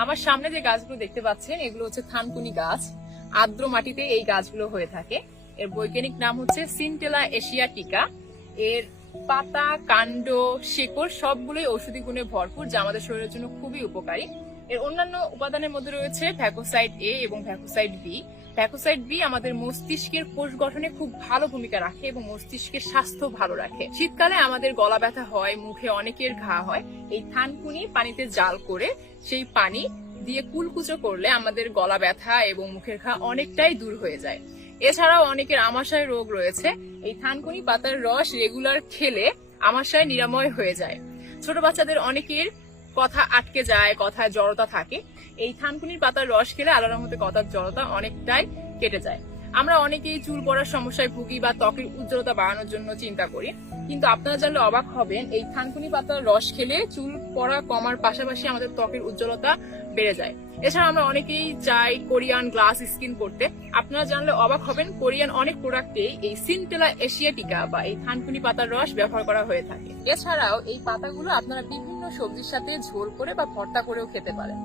আমার সামনে যে গাছগুলো দেখতে পাচ্ছেন এগুলো হচ্ছে থানকুনি গাছ। আর্দ্র মাটিতে এই গাছগুলো হয়ে থাকে। এর বৈজ্ঞানিক নাম হচ্ছে সিনটেলা এশিয়াটিকা। এর পাতা, কাণ্ড, শেকড় সবগুলোই ঔষধি গুণে ভরপুর, যা আমাদের শরীরের জন্য খুবই উপকারী। এর অন্যান্য উপাদানের মধ্যে রয়েছে ভ্যাকোসাইড এ এবং ভ্যাকোসাইড বি। ভ্যাকোসাইড বি আমাদের মস্তিষ্কের কোষ গঠনে খুব ভালো ভূমিকা রাখে এবং মস্তিষ্কের স্বাস্থ্য ভালো রাখে। শীতকালে আমাদের গলা ব্যথা হয়, মুখে অনেকের ঘা হয়। এই থানকুনি পানিতে জাল করে সেই পানি দিয়ে কুলকুচো করলে আমাদের গলা ব্যথা এবং মুখের ঘা অনেকটাই দূর হয়ে যায়। এছাড়াও অনেকের আমাশয় রোগ রয়েছে। এই থানকুনি পাতার রস রেগুলার খেলে আমাশয় নিরাময় হয়ে যায়। ছোট বাচ্চাদের অনেকের কথা আটকে যায়, কথায় জড়তা থাকে। এই থানকুনির পাতার রস খেলে আল্লাহর রহমতে কথার জড়তা অনেকটাই কেটে যায়। আমরা অনেকেই চুল পড়ার সমস্যায় ভুগি বা ত্বকের উজ্জ্বলতা বাড়ানোর জন্য চিন্তা করি, কিন্তু আপনারা জানলে অবাক হবেন এই থানকুনি পাতার রস খেলে চুল পড়া কমার পাশাপাশি আমাদের ত্বকের উজ্জ্বলতা বেড়ে যায়। এছাড়া আমরা অনেকেই চাই কোরিয়ান গ্লাস স্কিন করতে। আপনারা জানলে অবাক হবেন কোরিয়ান অনেক প্রোডাক্টে এই সিনটেলা এশিয়াটিকা বা এই থানকুনি পাতার রস ব্যবহার করা হয়ে থাকে। এছাড়াও এই পাতাগুলো আপনারা বিভিন্ন সবজির সাথে ঝোল করে বা ভর্তা করেও খেতে পারেন।